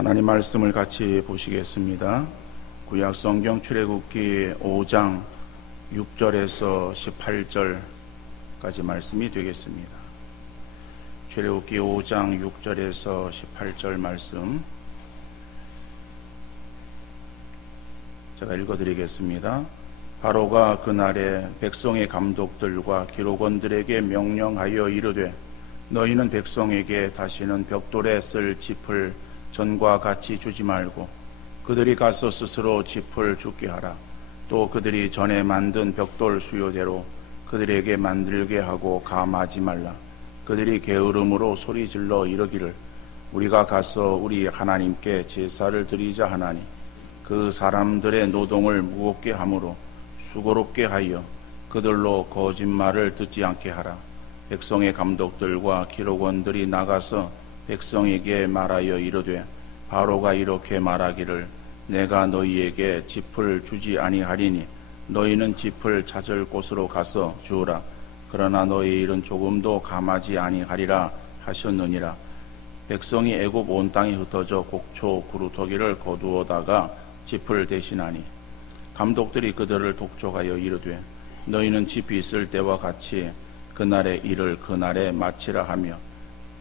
하나님 말씀을 같이 보시겠습니다. 구약 성경 출애굽기 5장 6절에서 18절까지 말씀이 되겠습니다. 출애굽기 5장 6절에서 18절 말씀 제가 읽어드리겠습니다. 바로가 그날에 백성의 감독들과 기록원들에게 명령하여 이르되 너희는 백성에게 다시는 벽돌에 쓸 짚을 전과 같이 주지 말고 그들이 가서 스스로 짚을 줍게 하라. 또 그들이 전에 만든 벽돌 수요대로 그들에게 만들게 하고 감하지 말라. 그들이 게으름으로 소리질러 이르기를 우리가 가서 우리 하나님께 제사를 드리자 하나니 그 사람들의 노동을 무겁게 하므로 수고롭게 하여 그들로 거짓말을 듣지 않게 하라. 백성의 감독들과 기록원들이 나가서 백성에게 말하여 이르되 바로가 이렇게 말하기를 내가 너희에게 짚을 주지 아니하리니 너희는 짚을 찾을 곳으로 가서 주우라. 그러나 너희 일은 조금도 감하지 아니하리라 하셨느니라. 백성이 애굽 온 땅에 흩어져 곡초 구루터기를 거두어다가 짚을 대신하니 감독들이 그들을 독촉하여 이르되 너희는 짚이 있을 때와 같이 그날의 일을 그날에 마치라 하며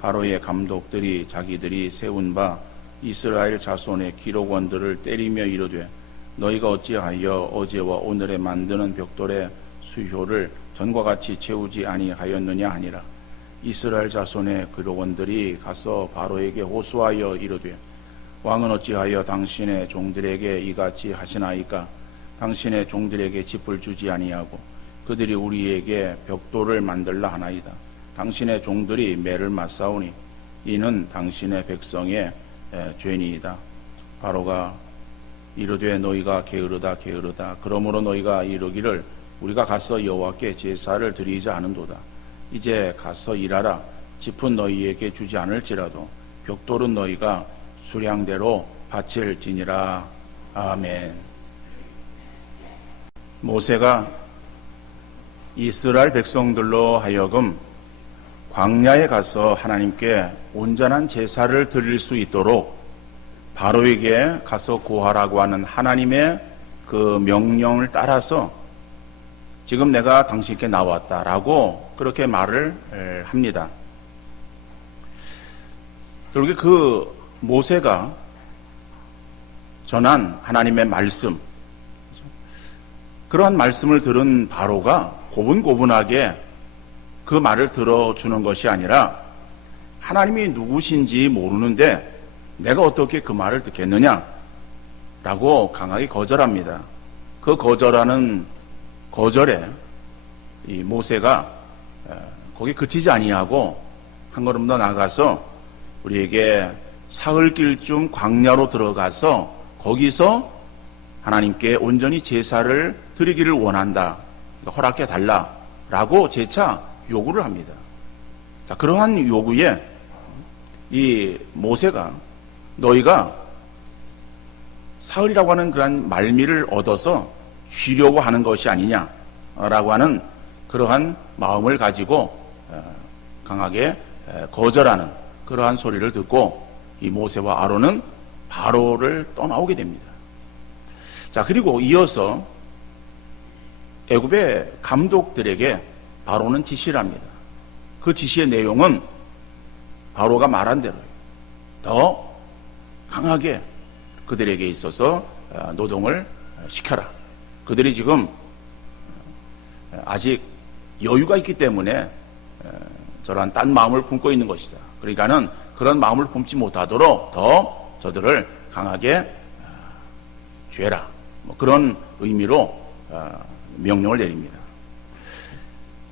바로의 감독들이 자기들이 세운 바 이스라엘 자손의 기록원들을 때리며 이르되 너희가 어찌하여 어제와 오늘에 만드는 벽돌의 수효를 전과 같이 채우지 아니하였느냐 하니라. 이스라엘 자손의 기록원들이 가서 바로에게 호소하여 이르되 왕은 어찌하여 당신의 종들에게 이같이 하시나이까? 당신의 종들에게 짚을 주지 아니하고 그들이 우리에게 벽돌을 만들라 하나이다. 당신의 종들이 매를 맞사오니 이는 당신의 백성의 죄니이다. 바로가 이르되 너희가 게으르다 게으르다. 그러므로 너희가 이르기를 우리가 가서 여호와께 제사를 드리자 하는도다. 이제 가서 일하라. 짚은 너희에게 주지 않을지라도 벽돌은 너희가 수량대로 바칠지니라. 아멘. 모세가 이스라엘 백성들로 하여금 광야에 가서 하나님께 온전한 제사를 드릴 수 있도록 바로에게 가서 구하라고 하는 하나님의 그 명령을 따라서 지금 내가 당신께 나왔다라고 그렇게 말을 합니다. 결국에 그 모세가 전한 하나님의 말씀, 그러한 말씀을 들은 바로가 고분고분하게 그 말을 들어주는 것이 아니라 하나님이 누구신지 모르는데 내가 어떻게 그 말을 듣겠느냐 라고 강하게 거절합니다. 그 거절하는 거절에 이 모세가 거기 그치지 아니하고 한 걸음 더 나가서 우리에게 사흘길쯤 광야로 들어가서 거기서 하나님께 온전히 제사를 드리기를 원한다. 허락해 달라라고 재차 요구를 합니다. 자, 그러한 요구에 이 모세가 너희가 사흘이라고 하는 그러한 말미를 얻어서 쉬려고 하는 것이 아니냐라고 하는 그러한 마음을 가지고 강하게 거절하는 그러한 소리를 듣고 이 모세와 아론은 바로를 떠나오게 됩니다. 자, 그리고 이어서 애굽의 감독들에게 바로는 지시를 합니다. 그 지시의 내용은 바로가 말한 대로 더 강하게 그들에게 있어서 노동을 시켜라. 그들이 지금 아직 여유가 있기 때문에 저러한 딴 마음을 품고 있는 것이다. 그러니까는 그런 마음을 품지 못하도록 더 저들을 강하게 죄라. 그런 의미로 명령을 내립니다.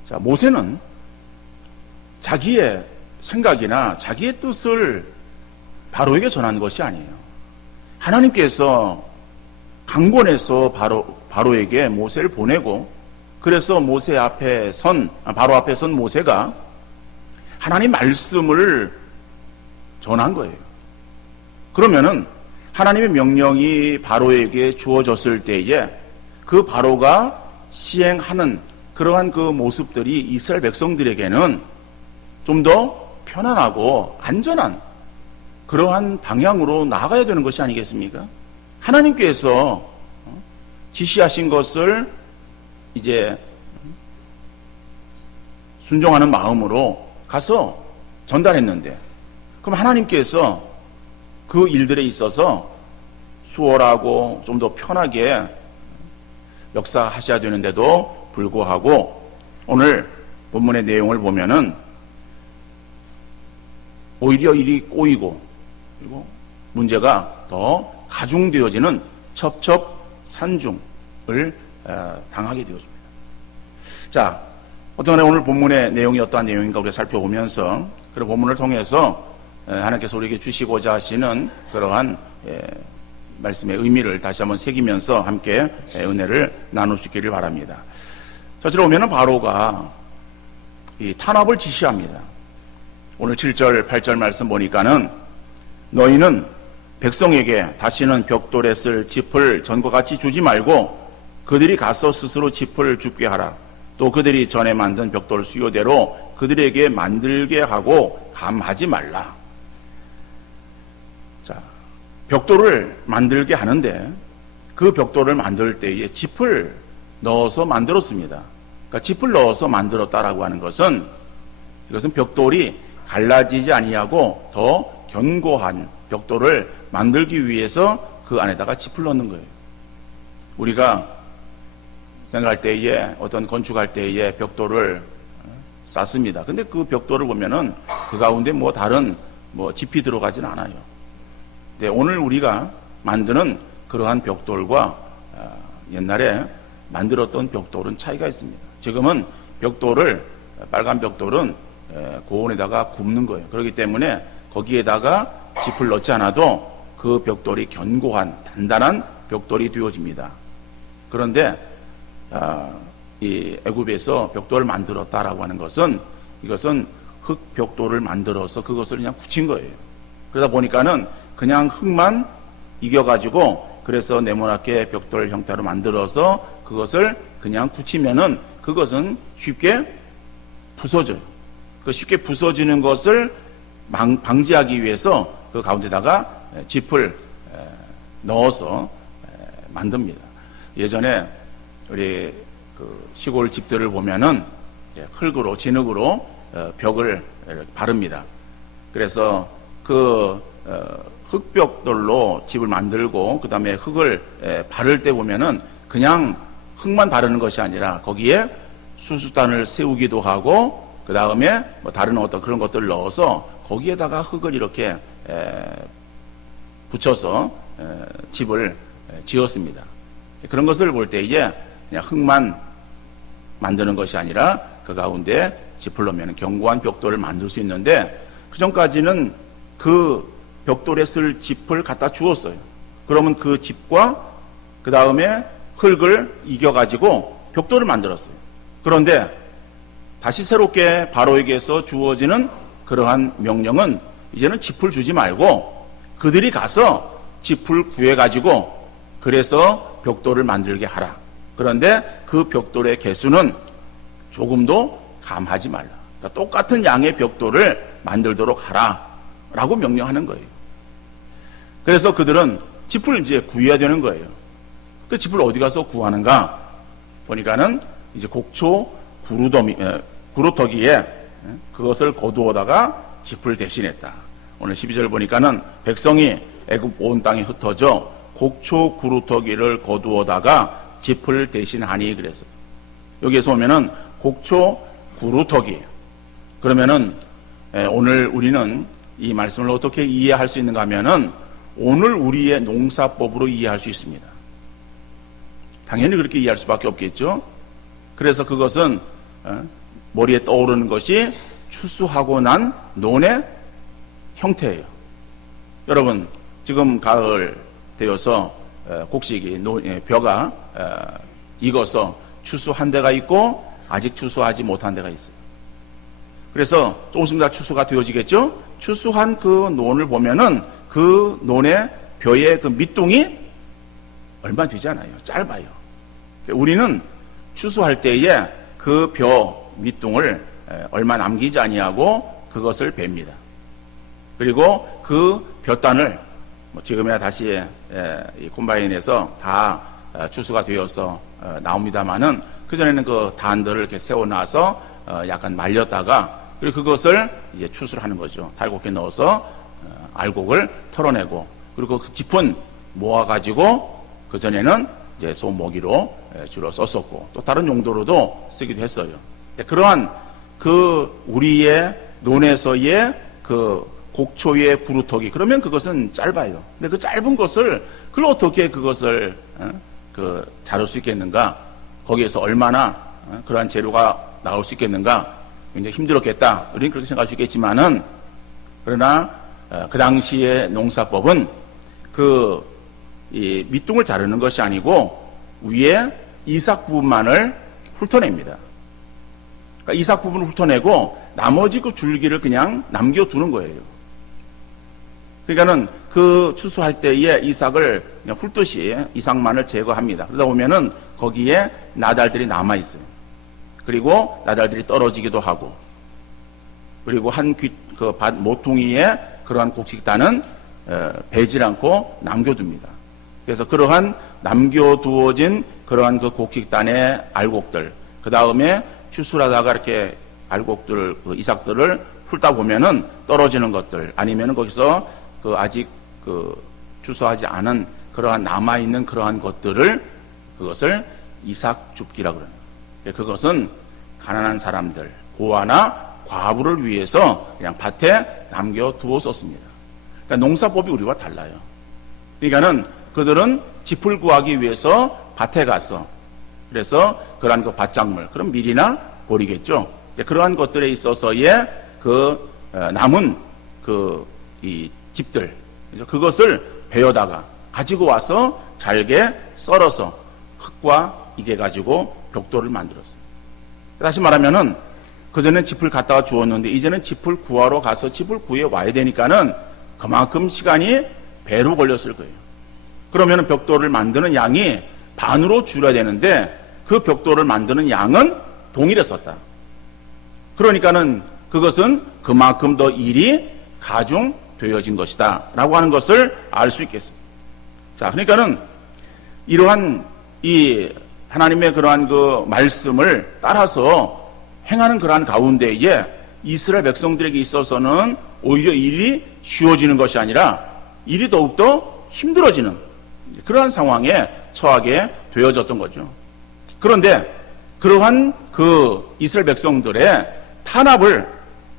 자, 모세는 자기의 생각이나 자기의 뜻을 바로에게 전한 것이 아니에요. 하나님께서 강권해서 바로에게 모세를 보내고 그래서 바로 앞에 선 모세가 하나님 말씀을 전한 거예요. 그러면은 하나님의 명령이 바로에게 주어졌을 때에 그 바로가 시행하는 그러한 그 모습들이 이스라엘 백성들에게는 좀 더 편안하고 안전한 그러한 방향으로 나아가야 되는 것이 아니겠습니까? 하나님께서 지시하신 것을 이제 순종하는 마음으로 가서 전달했는데, 그럼 하나님께서 그 일들에 있어서 수월하고 좀 더 편하게 역사하셔야 되는데도 불구하고 오늘 본문의 내용을 보면은 오히려 일이 꼬이고 그리고 문제가 더 가중되어지는 첩첩산중을 당하게 되어집니다. 자, 어떤 오늘 본문의 내용이 어떠한 내용인가 우리가 살펴보면서 그런 본문을 통해서 하나님께서 우리에게 주시고자 하시는 그러한 말씀의 의미를 다시 한번 새기면서 함께 은혜를 나눌 수 있기를 바랍니다. 저쪽으로 오면은 바로가 이 탄압을 지시합니다. 오늘 7절, 8절 말씀 보니까는 너희는 백성에게 다시는 벽돌에 쓸 짚을 전과 같이 주지 말고 그들이 가서 스스로 짚을 줍게 하라. 또 그들이 전에 만든 벽돌 수요대로 그들에게 만들게 하고 감하지 말라. 자, 벽돌을 만들게 하는데 그 벽돌을 만들 때에 짚을 넣어서 만들었습니다. 그러니까 짚을 넣어서 만들었다라고 하는 것은 이것은 벽돌이 갈라지지 아니하고 더 견고한 벽돌을 만들기 위해서 그 안에다가 짚을 넣는 거예요. 우리가 생각할 때에 어떤 건축할 때에 벽돌을 쌓습니다. 근데 그 벽돌을 보면은 그 가운데 뭐 다른 짚이 들어가진 않아요. 근데 오늘 우리가 만드는 그러한 벽돌과 옛날에 만들었던 벽돌은 차이가 있습니다. 지금은 벽돌을 빨간 벽돌은 고온에다가 굽는 거예요. 그렇기 때문에 거기에다가 짚을 넣지 않아도 그 벽돌이 견고한 단단한 벽돌이 되어집니다. 그런데 이 애굽에서 벽돌을 만들었다라고 하는 것은 이것은 흙 벽돌을 만들어서 그것을 그냥 굳힌 거예요. 그러다 보니까는 그냥 흙만 이겨가지고 그래서 네모나게 벽돌 형태로 만들어서 그것을 그냥 굳히면은 그것은 쉽게 부서져요. 그 쉽게 부서지는 것을 방지하기 위해서 그 가운데다가 짚을 넣어서 만듭니다. 예전에 우리 그 시골 집들을 보면은 흙으로 진흙으로 벽을 바릅니다. 그래서 그 흙벽돌로 집을 만들고 그 다음에 흙을 바를 때 보면은 그냥 흙만 바르는 것이 아니라 거기에 수수단을 세우기도 하고 그 다음에 다른 어떤 그런 것들을 넣어서 거기에다가 흙을 이렇게 붙여서 집을 지었습니다. 그런 것을 볼 때에 그냥 흙만 만드는 것이 아니라 그 가운데 짚을 넣으면 견고한 벽돌을 만들 수 있는데 그 전까지는 그 벽돌에 쓸 짚을 갖다 주었어요. 그러면 그 짚과 그 다음에 흙을 이겨가지고 벽돌을 만들었어요. 그런데 다시 새롭게 바로에게서 주어지는 그러한 명령은 이제는 짚을 주지 말고 그들이 가서 짚을 구해가지고 그래서 벽돌을 만들게 하라. 그런데 그 벽돌의 개수는 조금도 감하지 말라. 그러니까 똑같은 양의 벽돌을 만들도록 하라. 라고 명령하는 거예요. 그래서 그들은 짚을 이제 구해야 되는 거예요. 그 짚을 어디 가서 구하는가? 보니까는 이제 곡초 구루터기에 그것을 거두어다가 짚을 대신했다. 오늘 12절 보니까는 백성이 애굽 온 땅에 흩어져 곡초 구루터기를 거두어다가 짚을 대신하니 그랬어요. 여기에서 보면은 곡초 구루터기. 그러면은 오늘 우리는 이 말씀을 어떻게 이해할 수 있는가 하면은 오늘 우리의 농사법으로 이해할 수 있습니다. 당연히 그렇게 이해할 수밖에 없겠죠. 그래서 그것은 머리에 떠오르는 것이 추수하고 난 논의 형태예요. 여러분 지금 가을 되어서 곡식이 벼가 익어서 추수한 데가 있고 아직 추수하지 못한 데가 있어요. 그래서 조금 있으면 다 추수가 되어지겠죠. 추수한 그 논을 보면은 그 논의 벼의 그 밑둥이 얼마 되지 않아요. 짧아요. 우리는 추수할 때에 그 벼 밑둥을 얼마 남기지 아니하고 그것을 뱁니다. 그리고 그 볕단을 지금이야 다시 이 콤바인에서 다 추수가 되어서 나옵니다만은 그전에는 그 단들을 이렇게 세워놔서 약간 말렸다가 그리고 그것을 이제 추수를 하는 거죠. 탈곡기에 넣어서 알곡을 털어내고 그리고 그 짚은 모아가지고 그전에는 이제 소모기로 주로 썼었고 또 다른 용도로도 쓰기도 했어요. 그러한 그 우리의 논에서의 그 곡초의 구루터기 그러면 그것은 짧아요. 근데 그 짧은 것을 그걸 어떻게 그것을 그 자를 수 있겠는가? 거기에서 얼마나 그러한 재료가 나올 수 있겠는가? 굉장히 힘들었겠다. 우리는 그렇게 생각할 수 있겠지만은 그러나 그 당시의 농사법은 이 밑둥을 자르는 것이 아니고 위에 이삭 부분만을 훑어냅니다. 그러니까 이삭 부분을 훑어내고 나머지 그 줄기를 그냥 남겨두는 거예요. 그러니까는 그 추수할 때에 이삭을 그냥 훑듯이 이삭만을 제거합니다. 그러다 보면은 거기에 나달들이 남아 있어요. 그리고 나달들이 떨어지기도 하고, 그리고 그 밭 모퉁이에 그러한 곡식단은 베질 않고 남겨둡니다. 그래서 그러한 남겨두어진 그러한 그 곡식단의 알곡들, 그 다음에 추수하다가 이렇게 알곡들, 그 이삭들을 풀다 보면은 떨어지는 것들, 아니면은 거기서 그 아직 그 추수하지 않은 그러한 남아있는 그러한 것들을 그것을 이삭 줍기라 그래요. 그것은 가난한 사람들, 고아나 과부를 위해서 그냥 밭에 남겨두었었습니다. 그러니까 농사법이 우리와 달라요. 그러니까는 그들은 짚을 구하기 위해서 밭에 가서 그래서 그러한 그 밭작물, 그럼 밀이나 보리겠죠. 그러한 것들에 있어서의 그 남은 이 집들, 그것을 베어다가 가지고 와서 잘게 썰어서 흙과 이게 가지고 벽돌을 만들었어요. 다시 말하면은 그전엔 짚을 갖다가 주었는데 이제는 짚을 구하러 가서 짚을 구해 와야 되니까는 그만큼 시간이 배로 걸렸을 거예요. 그러면은 벽돌을 만드는 양이 반으로 줄여야 되는데 그 벽돌을 만드는 양은 동일했었다. 그러니까는 그것은 그만큼 더 일이 가중되어진 것이다 라고 하는 것을 알 수 있겠습니다. 자, 그러니까는 이러한 이 하나님의 그러한 그 말씀을 따라서 행하는 그러한 가운데에 이스라엘 백성들에게 있어서는 오히려 일이 쉬워지는 것이 아니라 일이 더욱더 힘들어지는 그러한 상황에 처하게 되어졌던 거죠. 그런데 그러한 그 이스라엘 백성들의 탄압을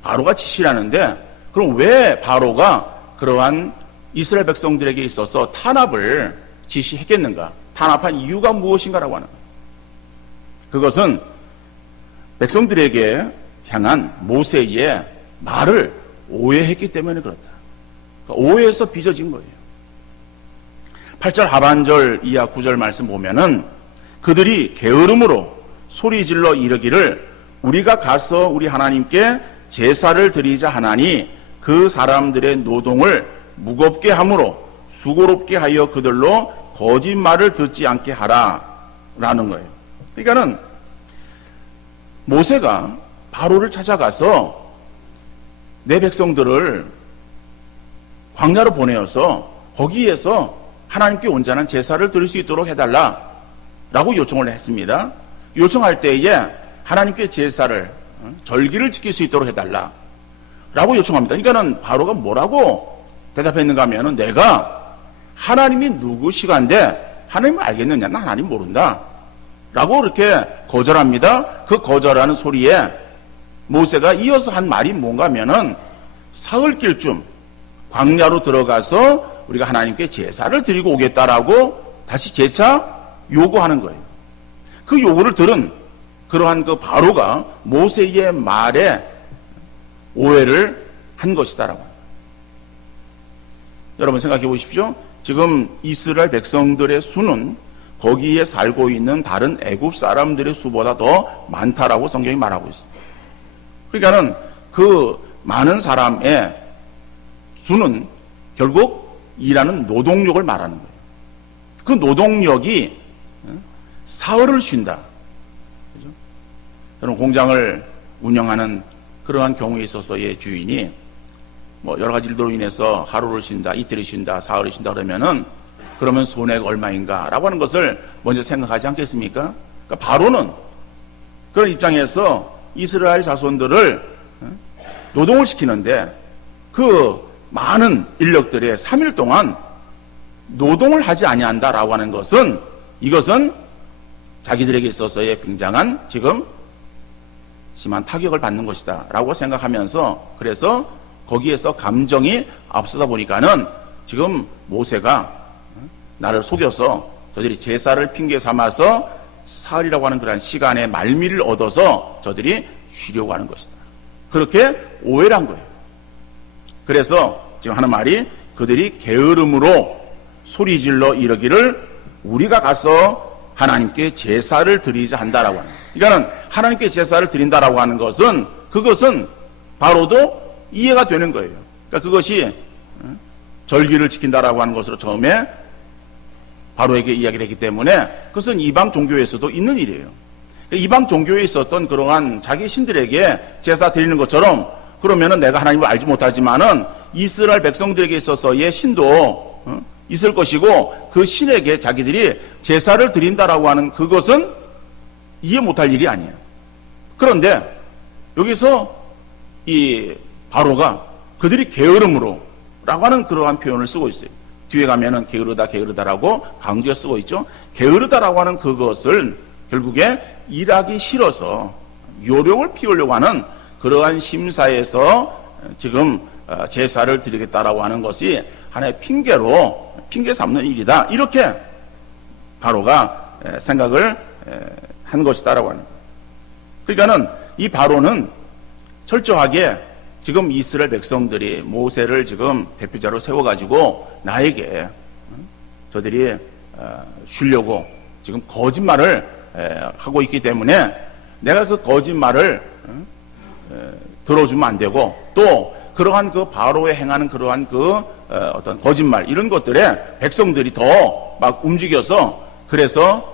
바로가 지시하는데 그럼 왜 바로가 그러한 이스라엘 백성들에게 있어서 탄압을 지시했겠는가? 탄압한 이유가 무엇인가라고 하는 거예요. 그것은 백성들에게 향한 모세의 말을 오해했기 때문에 그렇다. 그러니까 오해에서 빚어진 거예요. 8절 하반절 이하 9절 말씀 보면은 그들이 게으름으로 소리질러 이르기를 우리가 가서 우리 하나님께 제사를 드리자 하나니 그 사람들의 노동을 무겁게 함으로 수고롭게 하여 그들로 거짓말을 듣지 않게 하라라는 거예요. 그러니까는 모세가 바로를 찾아가서 내 백성들을 광야로 보내어서 거기에서 하나님께 온전한 제사를 드릴 수 있도록 해달라라고 요청을 했습니다. 요청할 때에 하나님께 제사를 절기를 지킬 수 있도록 해달라라고 요청합니다. 그러니까는 바로가 뭐라고 대답했는가 하면은 내가 하나님이 누구시간데 하나님을 알겠느냐? 나 하나님 모른다. 라고 이렇게 거절합니다. 그 거절하는 소리에 모세가 이어서 한 말이 뭔가 하면은 사흘길쯤 광야로 들어가서 우리가 하나님께 제사를 드리고 오겠다라고 다시 재차 요구하는 거예요. 그 요구를 들은 그러한 그 바로가 모세의 말에 오해를 한 것이다라고. 여러분 생각해 보십시오. 지금 이스라엘 백성들의 수는 거기에 살고 있는 다른 애굽 사람들의 수보다 더 많다라고 성경이 말하고 있습니다. 그러니까는 그 많은 사람의 수는 결국 일하는 노동력을 말하는 거예요. 그 노동력이 사흘을 쉰다. 그죠? 저는 공장을 운영하는 그러한 경우에 있어서의 주인이 뭐 여러 가지 일들로 인해서 하루를 쉰다, 이틀을 쉰다, 사흘을 쉰다 그러면 손해가 얼마인가라고 하는 것을 먼저 생각하지 않겠습니까? 그러니까 바로는 그런 입장에서 이스라엘 자손들을 노동을 시키는데 그 많은 인력들의 3일 동안 노동을 하지 아니한다라고 하는 것은 이것은 자기들에게 있어서의 굉장한 지금 심한 타격을 받는 것이다 라고 생각하면서 그래서 거기에서 감정이 앞서다 보니까는 지금 모세가 나를 속여서 저들이 제사를 핑계 삼아서 사흘이라고 하는 그런 시간의 말미를 얻어서 저들이 쉬려고 하는 것이다. 그렇게 오해를 한 거예요. 그래서 지금 하는 말이 그들이 게으름으로 소리질러 이르기를 우리가 가서 하나님께 제사를 드리자 한다라고 하는 거예요. 그러니까 하나님께 제사를 드린다라고 하는 것은 그것은 바로도 이해가 되는 거예요. 그러니까 그것이 절기를 지킨다라고 하는 것으로 처음에 바로에게 이야기를 했기 때문에 그것은 이방 종교에서도 있는 일이에요. 이방 종교에 있었던 그러한 자기 신들에게 제사 드리는 것처럼 그러면은 내가 하나님을 알지 못하지만은 이스라엘 백성들에게 있어서의 신도 있을 것이고 그 신에게 자기들이 제사를 드린다라고 하는 그것은 이해 못할 일이 아니에요. 그런데 여기서 이 바로가 그들이 게으름으로 라고 하는 그러한 표현을 쓰고 있어요. 뒤에 가면은 게으르다라고 강조해 쓰고 있죠. 게으르다라고 하는 그것을 결국에 일하기 싫어서 요령을 피우려고 하는 그러한 심사에서 지금 제사를 드리겠다라고 하는 것이 하나의 핑계 삼는 일이다. 이렇게 바로가 생각을 한 것이다라고 하는 거예요. 그러니까는 이 바로는 철저하게 지금 이스라엘 백성들이 모세를 지금 대표자로 세워가지고 나에게 저들이 쉬려고 지금 거짓말을 하고 있기 때문에 내가 그 거짓말을 들어주면 안 되고 또 그러한 그 바로에 행하는 그러한 그 어떤 거짓말 이런 것들에 백성들이 더 막 움직여서 그래서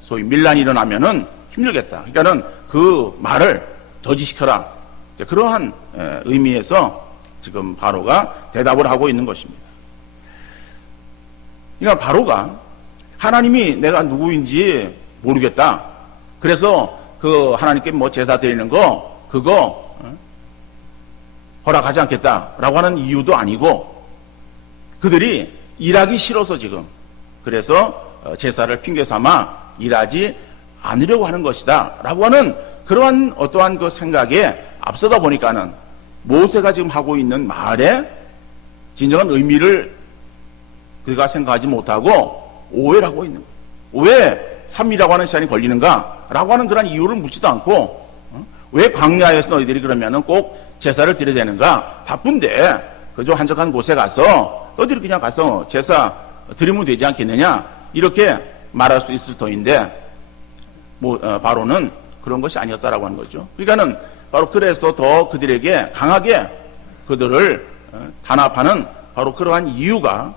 소위 밀란이 일어나면은 힘들겠다. 그러니까는 그 말을 저지시켜라. 그러한 의미에서 지금 바로가 대답을 하고 있는 것입니다. 그러니까 바로가 하나님이 내가 누구인지 모르겠다. 그래서 그 하나님께 뭐 제사 드리는 거 그거 허락하지 않겠다라고 하는 이유도 아니고 그들이 일하기 싫어서 지금 그래서 제사를 핑계 삼아 일하지 않으려고 하는 것이다 라고 하는 그러한 어떠한 그 생각에 앞서다 보니까는 모세가 지금 하고 있는 말에 진정한 의미를 그가 생각하지 못하고 오해를 하고 있는 거예요. 왜 3일이라고 하는 시간이 걸리는가? 라고 하는 그런 이유를 묻지도 않고 왜 광야에서 너희들이 그러면은 꼭 제사를 드려야 되는가? 바쁜데 그저 한적한 곳에 가서 너희들이 그냥 가서 제사 드리면 되지 않겠느냐? 이렇게 말할 수 있을 터인데 바로는 그런 것이 아니었다라고 하는 거죠. 그러니까는 바로 그래서 더 그들에게 강하게 그들을 단합하는 바로 그러한 이유가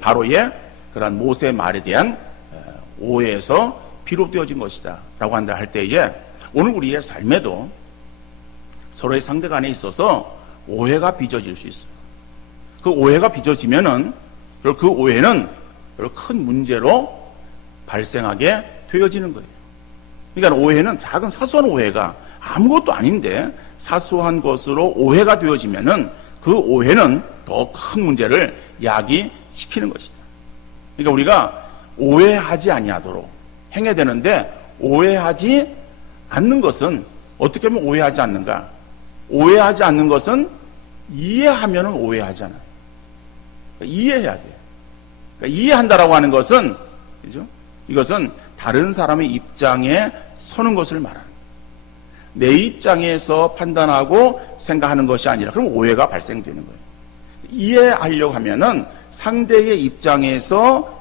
바로의 그러한 모세의 말에 대한 오해에서 비롯되어진 것이다 라고 한다 할 때에 오늘 우리의 삶에도 서로의 상대 간에 있어서 오해가 빚어질 수 있어요. 그 오해가 빚어지면은 그 오해는 큰 문제로 발생하게 되어지는 거예요. 그러니까 오해는 작은 사소한 오해가 아무것도 아닌데 사소한 것으로 오해가 되어지면은 그 오해는 더 큰 문제를 야기시키는 것이다. 그러니까 우리가 오해하지 아니하도록 행해야 되는데 오해하지 않는 것은 어떻게 하면 오해하지 않는가? 오해하지 않는 것은 이해하면은 오해하잖아요. 그러니까 이해해야 돼요. 그러니까 이해한다라고 하는 것은 그죠? 이것은 다른 사람의 입장에 서는 것을 말하는 거예요. 내 입장에서 판단하고 생각하는 것이 아니라 그럼 오해가 발생되는 거예요. 이해하려고 하면은 상대의 입장에서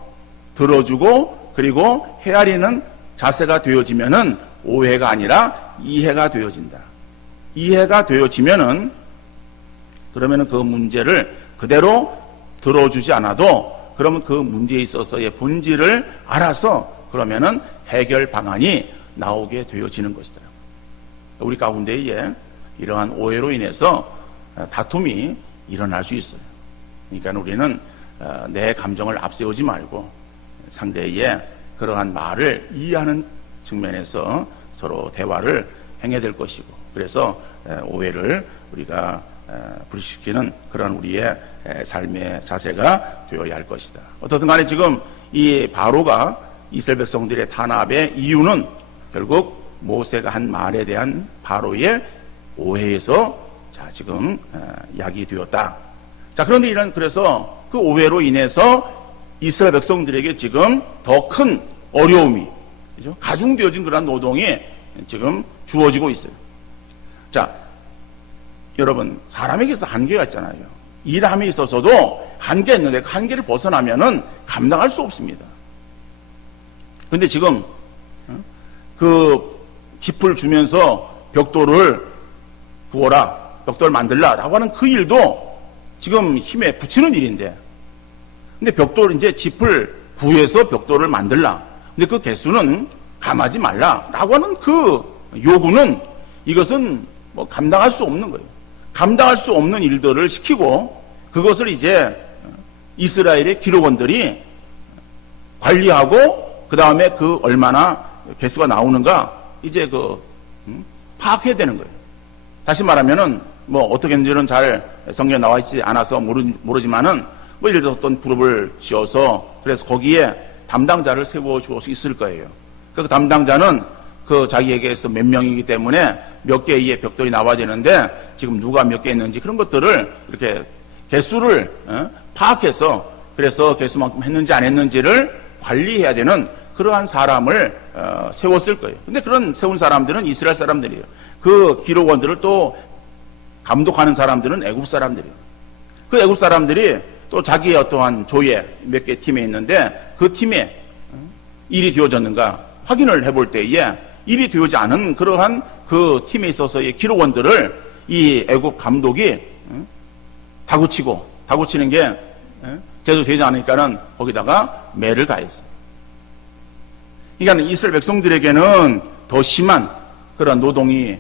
들어주고 그리고 헤아리는 자세가 되어지면은 오해가 아니라 이해가 되어진다. 이해가 되어지면은 그러면은 그 문제를 그대로 들어주지 않아도 그러면 그 문제에 있어서의 본질을 알아서 그러면은 해결 방안이 나오게 되어지는 것이다. 우리 가운데에 이러한 오해로 인해서 다툼이 일어날 수 있어요. 그러니까 우리는 내 감정을 앞세우지 말고 상대의 그러한 말을 이해하는 측면에서 서로 대화를 행해야 될 것이고, 그래서 오해를 우리가 불식시키는 그런 우리의 삶의 자세가 되어야 할 것이다. 어떻든 간에 지금 이 바로가 이스라엘 백성들의 탄압의 이유는 결국 모세가 한 말에 대한 바로의 오해에서 지금 야기되었다. 그런데 그래서 그 오해로 인해서 이스라엘 백성들에게 지금 더 큰 어려움이, 그죠? 가중되어진 그런 노동이 지금 주어지고 있어요. 여러분, 사람에게서 한계가 있잖아요. 일함에 있어서도 한계가 있는데 그 한계를 벗어나면은 감당할 수 없습니다. 그런데 지금 그 짚을 주면서 벽돌을 부어라, 벽돌을 만들라라고 하는 그 일도 지금 힘에 붙이는 일인데, 근데 이제 짚을 구해서 벽돌을 만들라. 근데 그 개수는 감하지 말라라고 하는 그 요구는, 이것은 뭐 감당할 수 없는 거예요. 감당할 수 없는 일들을 시키고 그것을 이제 이스라엘의 기록원들이 관리하고 그 다음에 그 얼마나 개수가 나오는가 이제 파악해야 되는 거예요. 다시 말하면은 뭐 어떻게 했는지는 잘 성경에 나와 있지 않아서 모르지만은 뭐 예를 들어 어떤 그룹을 지어서 그래서 거기에 담당자를 세워 주어 수 있을 거예요. 그 담당자는 그 자기에게서 몇 명이기 때문에 몇 개의 벽돌이 나와야 되는데 지금 누가 몇 개 했는지 그런 것들을 이렇게 개수를 파악해서 그래서 개수만큼 했는지 안 했는지를 관리해야 되는 그러한 사람을 세웠을 거예요. 근데 그런 세운 사람들은 이스라엘 사람들이에요. 그 기록원들을 또 감독하는 사람들은 애굽 사람들이에요. 그 애굽 사람들이 또 자기의 어떠한 조에 몇 개 팀에 있는데 그 팀에 일이 되어졌는가 확인을 해볼 때에 일이 되어지 않은 그러한 그 팀에 있어서의 기록원들을 이 애굽 감독이 다구치는 게 제대로 되지 않으니까는 거기다가 매를 가했어요. 그러니까 이스라엘 백성들에게는 더 심한 그런 노동이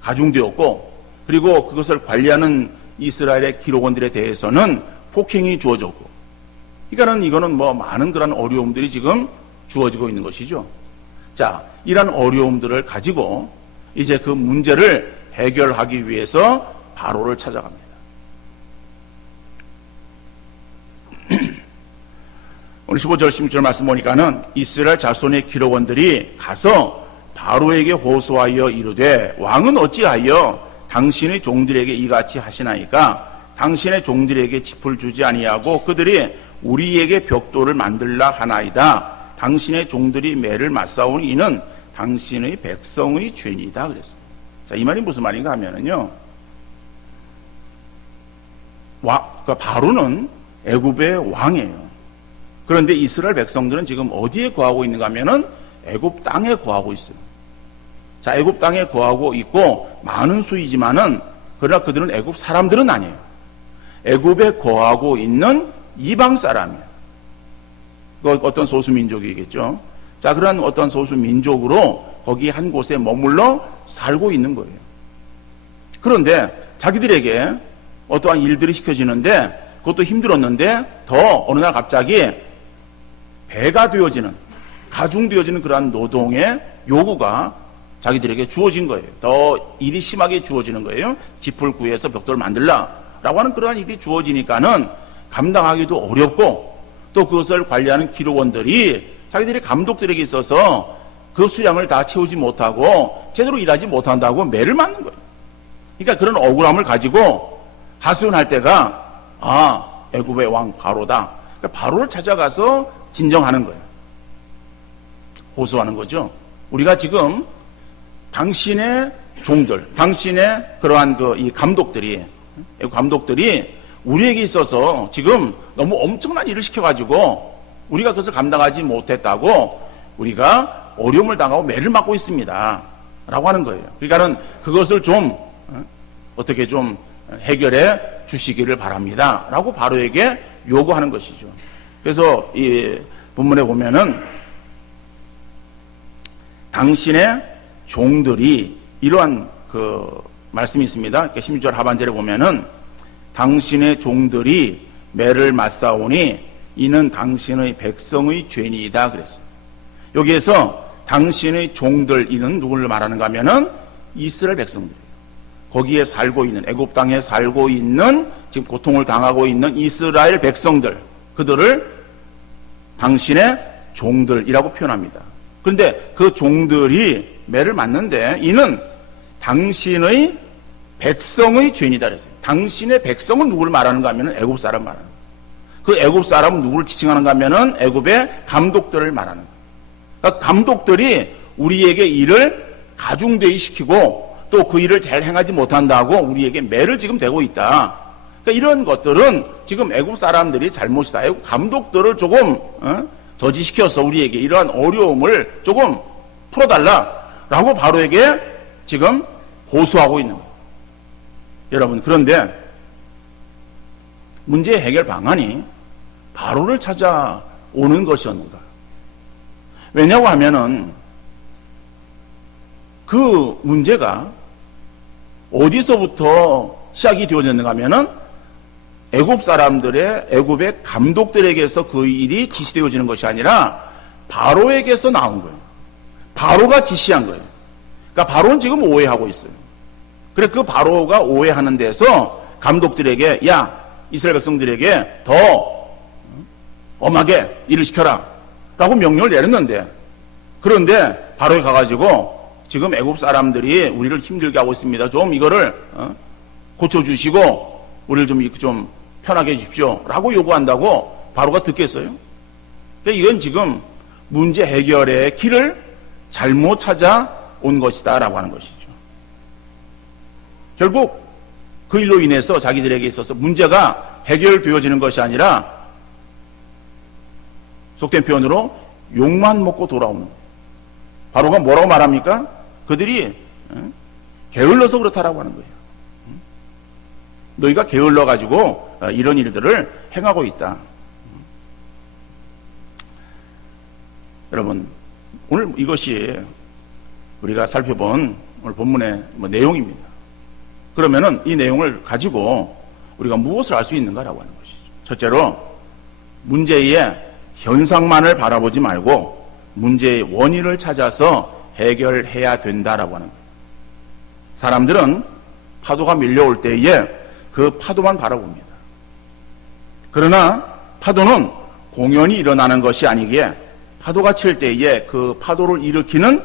가중되었고, 그리고 그것을 관리하는 이스라엘의 기록원들에 대해서는 폭행이 주어졌고, 그러니까는 이거는 뭐 많은 그런 어려움들이 지금 주어지고 있는 것이죠. 이런 어려움들을 가지고 이제 그 문제를 해결하기 위해서 바로를 찾아갑니다. 오늘 15절 16절 말씀 보니까는 이스라엘 자손의 기록원들이 가서 바로에게 호소하여 이르되 왕은 어찌하여 당신의 종들에게 이같이 하시나이까? 당신의 종들에게 짚을 주지 아니하고 그들이 우리에게 벽돌을 만들라 하나이다. 당신의 종들이 매를 맞사오니 이는 당신의 백성의 죄니이다 그랬습니다. 이 말이 무슨 말인가 하면은요, 바로는 애굽의 왕이에요. 그런데 이스라엘 백성들은 지금 어디에 거하고 있는가 하면은 애굽 땅에 거하고 있어요. 애굽 땅에 거하고 있고 많은 수이지만은 그러나 그들은 애굽 사람들은 아니에요. 애굽에 거하고 있는 이방 사람이에요. 어떤 소수 민족이겠죠. 그런 어떤 소수 민족으로 거기 한 곳에 머물러 살고 있는 거예요. 그런데 자기들에게 어떠한 일들이 시켜지는데 그것도 힘들었는데 더 어느 날 갑자기 배가 되어지는, 가중되어지는 그러한 노동의 요구가 자기들에게 주어진 거예요. 더 일이 심하게 주어지는 거예요. 짚을 구해서 벽돌을 만들라라고 하는 그러한 일이 주어지니까는 감당하기도 어렵고, 또 그것을 관리하는 기록원들이 자기들의 감독들에게 있어서 그 수량을 다 채우지 못하고 제대로 일하지 못한다고 매를 맞는 거예요. 그러니까 그런 억울함을 가지고 하소연할 때가 애굽의 왕 바로다. 그러니까 바로를 찾아가서 진정하는 거예요. 호소하는 거죠. 우리가 지금 당신의 종들, 당신의 그러한 이 감독들이 우리에게 있어서 지금 너무 엄청난 일을 시켜가지고 우리가 그것을 감당하지 못했다고 우리가 어려움을 당하고 매를 맞고 있습니다. 라고 하는 거예요. 그러니까는 그것을 좀 어떻게 좀 해결해 주시기를 바랍니다. 라고 바로에게 요구하는 것이죠. 그래서 이 본문에 보면은 당신의 종들이 이러한 그 말씀이 있습니다. 16절 하반절에 보면은 당신의 종들이 매를 맞사오니 이는 당신의 백성의 죄니이다 그랬어요. 여기에서 당신의 종들, 이는 누구를 말하는가 하면은 이스라엘 백성들이에요. 거기에 살고 있는, 애굽 땅에 살고 있는, 지금 고통을 당하고 있는 이스라엘 백성들, 그들을 당신의 종들이라고 표현합니다. 그런데 그 종들이 매를 맞는데 이는 당신의 백성의 죄이다 그랬어요. 당신의 백성은 누구를 말하는가 하면은 애굽 사람 말하는 거예요. 그 애굽 사람은 누구를 지칭하는가 하면은 애굽의 감독들을 말하는 거예요. 그러니까 감독들이 우리에게 일을 가중되이 시키고 또 그 일을 잘 행하지 못한다고 우리에게 매를 지금 대고 있다. 그러니까 이런 것들은 지금 애굽 사람들이 잘못이다. 애굽 감독들을 조금 저지시켜서 우리에게 이러한 어려움을 조금 풀어달라라고 바로에게 지금 호소하고 있는 거예요. 여러분, 그런데 문제의 해결 방안이 바로를 찾아오는 것이었는가? 왜냐고 하면은 그 문제가 어디서부터 시작이 되어졌는가 하면은 애굽 사람들의, 애굽의 감독들에게서 그 일이 지시되어지는 것이 아니라 바로에게서 나온 거예요. 바로가 지시한 거예요. 그러니까 바로는 지금 오해하고 있어요. 그래, 그 바로가 오해하는 데서 감독들에게, 야, 이스라엘 백성들에게 더 엄하게 일을 시켜라 라고 명령을 내렸는데, 그런데 바로에 가가지고 지금 애굽 사람들이 우리를 힘들게 하고 있습니다. 좀 이거를 고쳐주시고 우리를 좀 편하게 해주십시오 라고 요구한다고 바로가 듣겠어요? 그러니까 이건 지금 문제 해결의 길을 잘못 찾아온 것이다 라고 하는 것이죠. 결국 그 일로 인해서 자기들에게 있어서 문제가 해결되어지는 것이 아니라 속된 표현으로 욕만 먹고 돌아오는 거예요. 바로가 뭐라고 말합니까? 그들이 게을러서 그렇다라고 하는 거예요. 너희가 게을러가지고 이런 일들을 행하고 있다. 여러분, 오늘 이것이 우리가 살펴본 오늘 본문의 내용입니다. 그러면은 이 내용을 가지고 우리가 무엇을 알 수 있는가라고 하는 것이죠. 첫째로 문제의 현상만을 바라보지 말고 문제의 원인을 찾아서 해결해야 된다라고 하는 거예요. 사람들은 파도가 밀려올 때에 그 파도만 바라봅니다. 그러나 파도는 공연히 일어나는 것이 아니기에 파도가 칠 때에 그 파도를 일으키는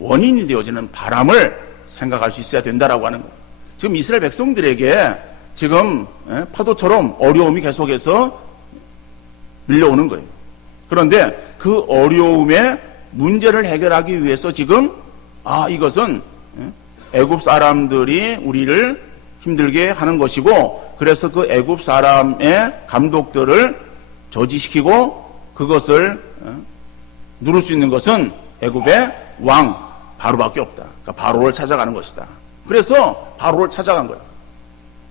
원인이 되어지는 바람을 생각할 수 있어야 된다라고 하는 거예요. 지금 이스라엘 백성들에게 지금 파도처럼 어려움이 계속해서 밀려오는 거예요. 그런데 그 어려움의 문제를 해결하기 위해서 지금 이것은 애굽 사람들이 우리를 힘들게 하는 것이고 그래서 그 애굽 사람의 감독들을 저지시키고 그것을 누를 수 있는 것은 애굽의 왕 바로밖에 없다. 그러니까 바로를 찾아가는 것이다. 그래서 바로를 찾아간 거예요.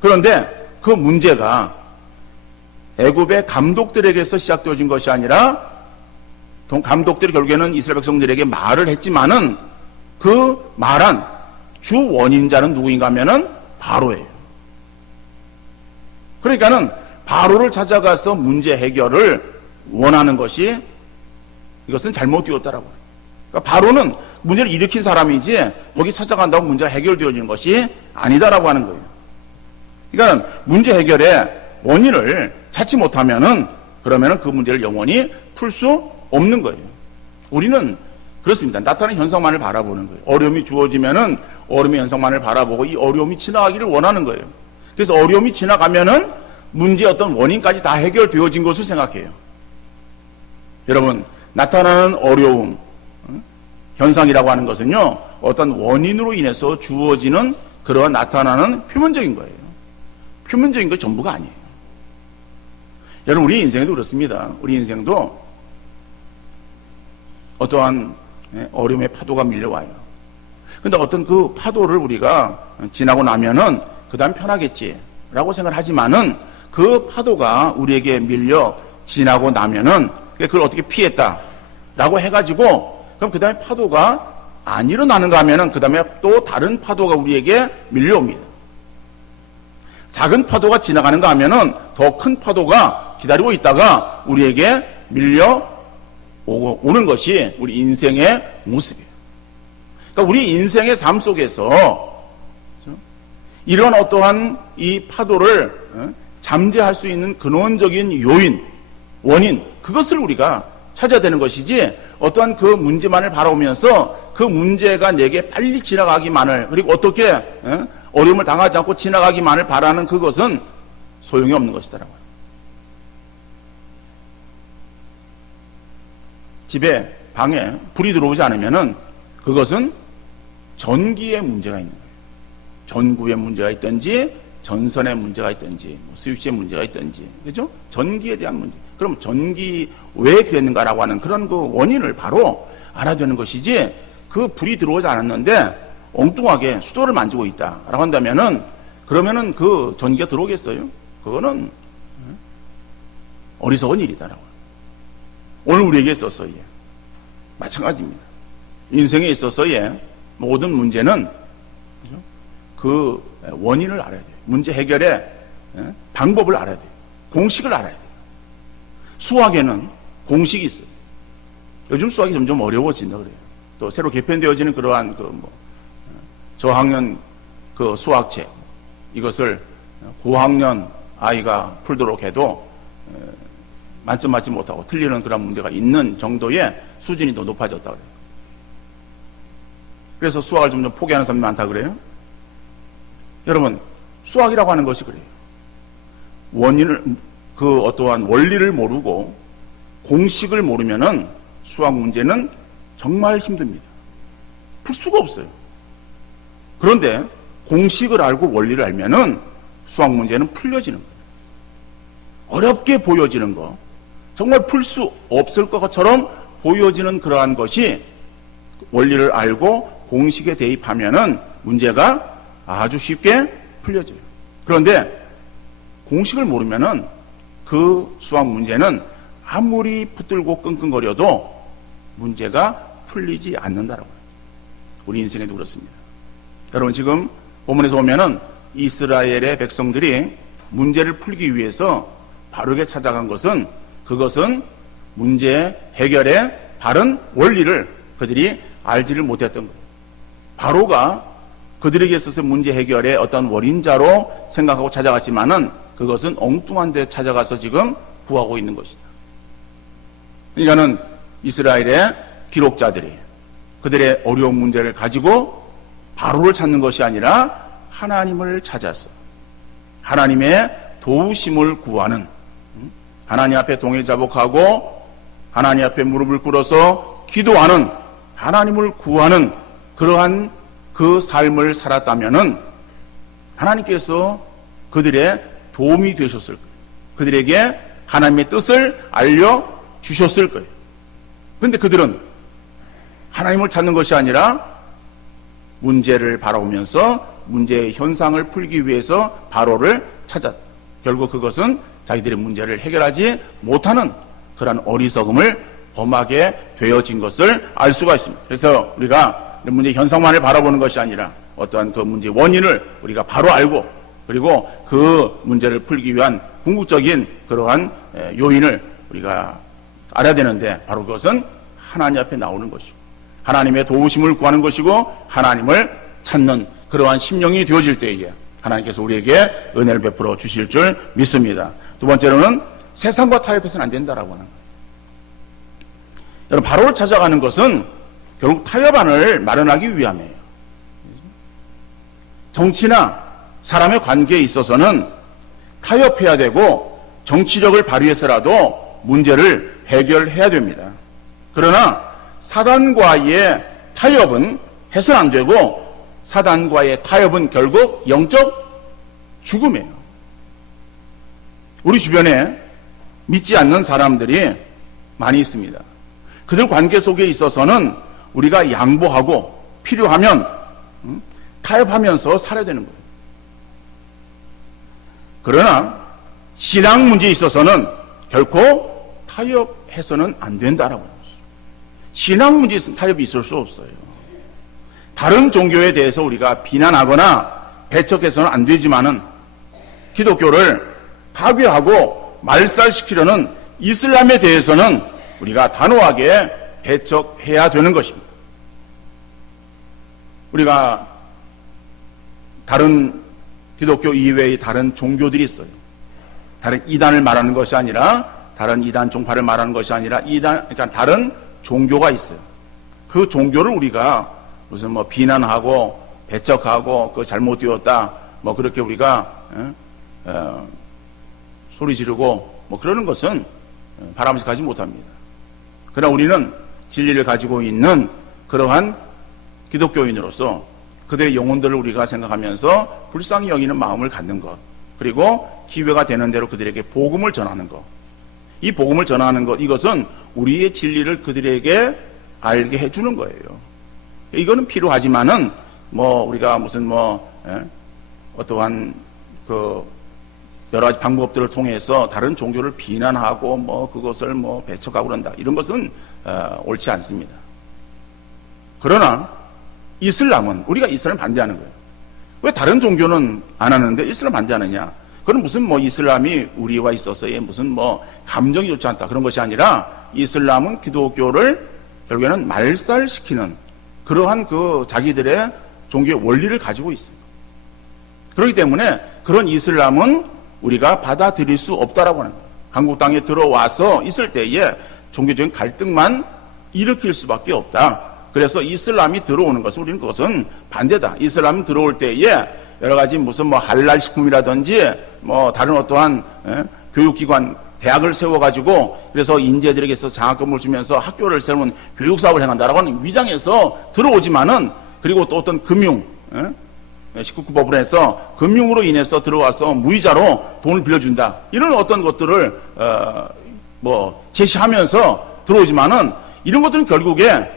그런데 그 문제가 애굽의 감독들에게서 시작되어진 것이 아니라 감독들이 결국에는 이스라엘 백성들에게 말을 했지만은 그 말한 주 원인자는 누구인가 하면은 바로예요. 그러니까는 바로를 찾아가서 문제 해결을 원하는 것이 이것은 잘못되었다라고 해요. 그러니까 바로는 문제를 일으킨 사람이지 거기 찾아간다고 문제가 해결되어지는 것이 아니다라고 하는 거예요. 그러니까 문제 해결의 원인을 찾지 못하면은 그러면은 그 문제를 영원히 풀 수 없는 거예요. 우리는 그렇습니다. 나타나는 현상만을 바라보는 거예요. 어려움이 주어지면은 어려움의 현상만을 바라보고 이 어려움이 지나가기를 원하는 거예요. 그래서 어려움이 지나가면은 문제의 어떤 원인까지 다 해결되어진 것을 생각해요. 여러분, 나타나는 어려움, 현상이라고 하는 것은요, 어떤 원인으로 인해서 주어지는 그러한 나타나는 표면적인 거예요. 표면적인 것 전부가 아니에요. 여러분, 우리 인생도 그렇습니다. 우리 인생도 어떠한 어려움의 파도가 밀려와요. 근데 어떤 그 파도를 우리가 지나고 나면은 그 다음 편하겠지라고 생각을 하지만은 그 파도가 우리에게 밀려 지나고 나면은 그걸 어떻게 피했다라고 해가지고 그럼 그 다음에 파도가 안 일어나는가 하면은 그 다음에 또 다른 파도가 우리에게 밀려옵니다. 작은 파도가 지나가는가 하면은 더 큰 파도가 기다리고 있다가 우리에게 밀려오는 것이 우리 인생의 모습이에요. 그러니까 우리 인생의 삶 속에서 이런 어떠한 이 파도를 잠재할 수 있는 근원적인 요인, 원인, 그것을 우리가 찾아야 되는 것이지, 어떠한 그 문제만을 바라보면서 그 문제가 내게 빨리 지나가기만을, 그리고 어떻게 어려움을 당하지 않고 지나가기만을 바라는 그것은 소용이 없는 것이더라고요. 집에, 방에 불이 들어오지 않으면은 그것은 전기에 문제가 있는 거예요. 전구에 문제가 있든지, 전선에 문제가 있든지, 스위치에 문제가 있든지, 그죠? 전기에 대한 문제. 그럼 전기 왜 그랬는가라고 하는 그런 그 원인을 바로 알아야 되는 것이지, 그 불이 들어오지 않았는데 엉뚱하게 수도를 만지고 있다라고 한다면은, 그러면은 그 전기가 들어오겠어요? 그거는 어리석은 일이다라고. 오늘 우리에게 있어서 마찬가지입니다. 인생에 있어서의 모든 문제는 그 원인을 알아야 돼요. 문제 해결의 방법을 알아야 돼요. 공식을 알아야 돼요. 수학에는 공식이 있어요. 요즘 수학이 점점 어려워진다 그래요. 또 새로 개편되어지는 그러한 저학년 그 수학책, 이것을 고학년 아이가 풀도록 해도 만점 맞지 못하고 틀리는 그런 문제가 있는 정도의 수준이 더 높아졌다 그래요. 그래서 수학을 점점 포기하는 사람이 많다 그래요. 여러분, 수학이라고 하는 것이 그래요. 원인을, 그 어떠한 원리를 모르고 공식을 모르면은 수학 문제는 정말 힘듭니다. 풀 수가 없어요. 그런데 공식을 알고 원리를 알면은 수학 문제는 풀려지는 거예요. 어렵게 보여지는 거, 정말 풀 수 없을 것처럼 보여지는 그러한 것이 원리를 알고 공식에 대입하면은 문제가 아주 쉽게 풀려져요. 그런데 공식을 모르면은 그 수학 문제는 아무리 붙들고 끙끙거려도 문제가 풀리지 않는다라고요. 우리 인생에도 그렇습니다. 여러분, 지금 본문에서 보면은 이스라엘의 백성들이 문제를 풀기 위해서 바르게 찾아간 것은, 그것은 문제 해결의 바른 원리를 그들이 알지를 못했던 거예요. 바로가 그들에게 있어서 문제 해결의 어떤 원인자로 생각하고 찾아갔지만은 그것은 엉뚱한 데 찾아가서 지금 구하고 있는 것이다. 그러니까는 이스라엘의 기록자들이 그들의 어려운 문제를 가지고 바로를 찾는 것이 아니라 하나님을 찾아서 하나님의 도우심을 구하는, 하나님 앞에 동해자복하고 하나님 앞에 무릎을 꿇어서 기도하는, 하나님을 구하는 그러한 그 삶을 살았다면은 하나님께서 그들의 도움이 되셨을 거예요. 그들에게 하나님의 뜻을 알려주셨을 거예요. 그런데 그들은 하나님을 찾는 것이 아니라 문제를 바라보면서 문제의 현상을 풀기 위해서 바로를 찾았다. 결국 그것은 자기들의 문제를 해결하지 못하는 그런 어리석음을 범하게 되어진 것을 알 수가 있습니다. 그래서 우리가 문제 현상만을 바라보는 것이 아니라 어떠한 그 문제의 원인을 우리가 바로 알고, 그리고 그 문제를 풀기 위한 궁극적인 그러한 요인을 우리가 알아야 되는데, 바로 그것은 하나님 앞에 나오는 것이고 하나님의 도우심을 구하는 것이고 하나님을 찾는 그러한 심령이 되어질 때에 하나님께서 우리에게 은혜를 베풀어 주실 줄 믿습니다. 두 번째로는 세상과 타협해서는 안 된다라고 하는 거예요. 여러분, 바로를 찾아가는 것은 결국 타협안을 마련하기 위함이에요. 정치나 사람의 관계에 있어서는 타협해야 되고 정치력을 발휘해서라도 문제를 해결해야 됩니다. 그러나 사단과의 타협은 해서는 안 되고, 사단과의 타협은 결국 영적 죽음이에요. 우리 주변에 믿지 않는 사람들이 많이 있습니다. 그들 관계 속에 있어서는 우리가 양보하고 필요하면 타협하면서 살아야 되는 거예요. 그러나 신앙 문제에 있어서는 결코 타협해서는 안 된다라고 합니다. 신앙 문제에 있어서 타협이 있을 수 없어요. 다른 종교에 대해서 우리가 비난하거나 배척해서는 안 되지만은 기독교를 파괴하고 말살시키려는 이슬람에 대해서는 우리가 단호하게 배척해야 되는 것입니다. 우리가 다른 기독교 이외의 다른 종교들이 있어요. 다른 이단을 말하는 것이 아니라, 다른 이단 종파를 말하는 것이 아니라 그러니까 다른 종교가 있어요. 그 종교를 우리가 무슨 뭐 비난하고 배척하고 그 잘못되었다 뭐 그렇게 우리가 소리 지르고 뭐 그러는 것은 바람직하지 못합니다. 그러나 우리는 진리를 가지고 있는 그러한 기독교인으로서 그들의 영혼들을 우리가 생각하면서 불쌍히 여기는 마음을 갖는 것, 그리고 기회가 되는 대로 그들에게 복음을 전하는 것, 이 복음을 전하는 것, 이것은 우리의 진리를 그들에게 알게 해주는 거예요. 이거는 필요하지만은 뭐 우리가 무슨 어떠한 그 여러 가지 방법들을 통해서 다른 종교를 비난하고 뭐 그것을 뭐 배척하고 그런다, 이런 것은 옳지 않습니다. 그러나 이슬람은, 우리가 이슬람 반대하는 거예요. 왜 다른 종교는 안 하는데 이슬람 반대하느냐? 그건 무슨 뭐 이슬람이 우리와 있어서의 무슨 뭐 감정이 좋지 않다 그런 것이 아니라, 이슬람은 기독교를 결국에는 말살시키는 그러한 그 자기들의 종교의 원리를 가지고 있어요. 그렇기 때문에 그런 이슬람은 우리가 받아들일 수 없다라고 하는 거예요. 한국 땅에 들어와서 있을 때에 종교적인 갈등만 일으킬 수밖에 없다. 그래서 이슬람이 들어오는 것은 우리는 그것은 반대다. 이슬람이 들어올 때에 여러 가지 무슨 뭐 할랄 식품이라든지 뭐 다른 어떠한 교육기관, 대학을 세워가지고 그래서 인재들에게서 장학금을 주면서 학교를 세우는 교육사업을 행한다라고 하는 위장에서 들어오지만은, 그리고 또 어떤 금융, 19법을 해서 금융으로 인해서 들어와서 무이자로 돈을 빌려준다, 이런 어떤 것들을 제시하면서 들어오지만은, 이런 것들은 결국에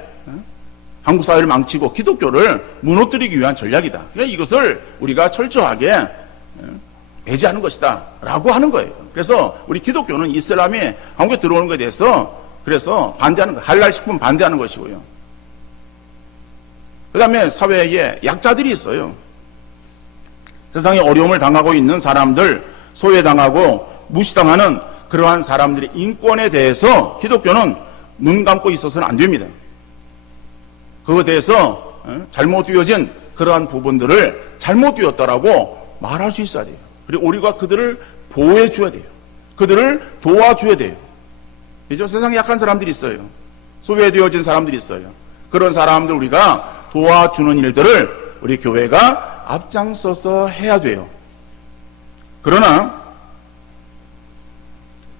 한국 사회를 망치고 기독교를 무너뜨리기 위한 전략이다. 그러니까 이것을 우리가 철저하게 배제하는 것이다 라고 하는 거예요. 그래서 우리 기독교는 이슬람이 한국에 들어오는 것에 대해서 그래서 반대하는 거예요. 할랄 식품 반대하는 것이고요. 그 다음에 사회에 약자들이 있어요. 세상에 어려움을 당하고 있는 사람들, 소외당하고 무시당하는 그러한 사람들의 인권에 대해서 기독교는 눈 감고 있어서는 안 됩니다. 그것에 대해서 잘못되어진 그러한 부분들을 잘못되었다라고 말할 수 있어야 돼요. 그리고 우리가 그들을 보호해 줘야 돼요. 그들을 도와줘야 돼요. 그죠? 세상에 약한 사람들이 있어요. 소외되어진 사람들이 있어요. 그런 사람들 우리가 도와주는 일들을 우리 교회가 앞장서서 해야 돼요. 그러나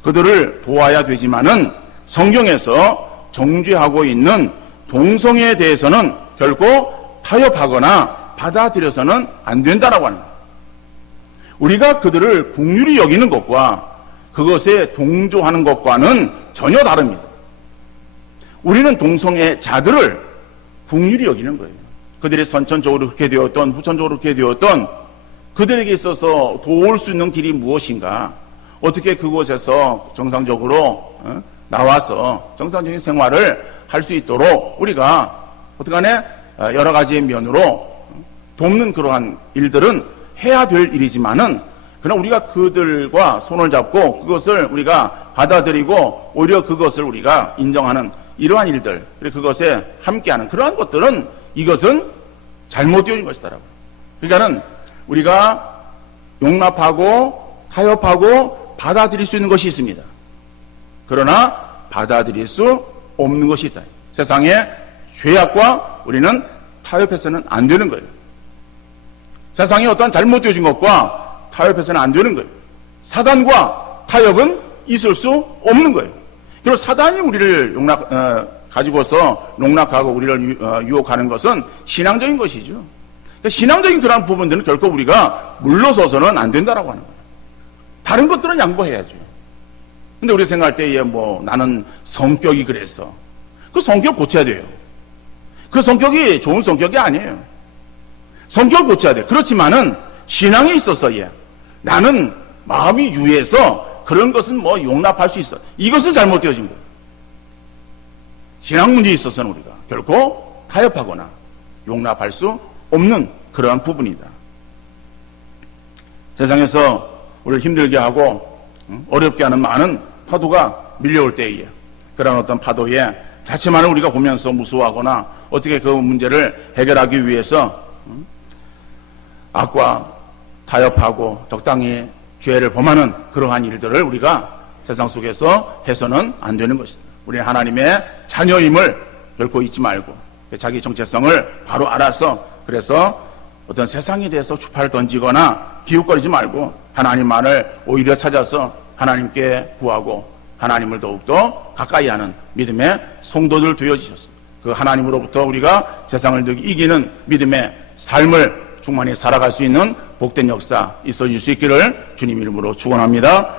그들을 도와야 되지만은 성경에서 정죄하고 있는 동성애에 대해서는 결코 타협하거나 받아들여서는 안 된다라고 하는 거예요. 우리가 그들을 긍휼히 여기는 것과 그것에 동조하는 것과는 전혀 다릅니다. 우리는 동성애자들을 긍휼히 여기는 거예요. 그들이 선천적으로 그렇게 되었던, 후천적으로 그렇게 되었던, 그들에게 있어서 도울 수 있는 길이 무엇인가, 어떻게 그곳에서 정상적으로 나와서 정상적인 생활을 할 수 있도록 우리가 어떡하네 여러 가지 면으로 돕는 그러한 일들은 해야 될 일이지만은, 그러나 우리가 그들과 손을 잡고 그것을 우리가 받아들이고 오히려 그것을 우리가 인정하는 이러한 일들, 그리고 그것에 함께하는 그러한 것들은, 이것은 잘못되어진 것이다라고. 그러니까는 우리가 용납하고 타협하고 받아들일 수 있는 것이 있습니다. 그러나 받아들일 수 없는 것이 있다. 세상의 죄악과 우리는 타협해서는 안 되는 거예요. 세상에 어떠한 잘못되어진 것과 타협해서는 안 되는 거예요. 사단과 타협은 있을 수 없는 거예요. 그리고 사단이 우리를 가지고서 농락하고 우리를 유혹하는 것은 신앙적인 것이죠. 그러니까 신앙적인 그런 부분들은 결코 우리가 물러서서는 안 된다라고 하는 거예요. 다른 것들은 양보해야죠. 근데 우리 생각할 때에 나는 성격이 그래서, 그 성격 고쳐야 돼요. 그 성격이 좋은 성격이 아니에요. 성격을 고쳐야 돼요. 그렇지만은 신앙에 있어서 나는 마음이 유해서 그런 것은 용납할 수 있어. 이것은 잘못되어진 거예요. 신앙 문제에 있어서는 우리가 결코 타협하거나 용납할 수 없는 그러한 부분이다. 세상에서 우리를 힘들게 하고 어렵게 하는 많은 파도가 밀려올 때에 그런 어떤 파도에 자체만을 우리가 보면서 무서워하거나 어떻게 그 문제를 해결하기 위해서 악과 타협하고 적당히 죄를 범하는 그러한 일들을 우리가 세상 속에서 해서는 안 되는 것이다. 우리는 하나님의 자녀임을 결코 잊지 말고 자기 정체성을 바로 알아서 그래서 어떤 세상에 대해서 추파를 던지거나 기웃거리지 말고 하나님만을 오히려 찾아서 하나님께 구하고 하나님을 더욱더 가까이 하는 믿음의 성도들 되어지셨습니다. 그 하나님으로부터 우리가 세상을 늘 이기는 믿음의 삶을 충만히 살아갈 수 있는 복된 역사 있어질 수 있기를 주님 이름으로 축원합니다.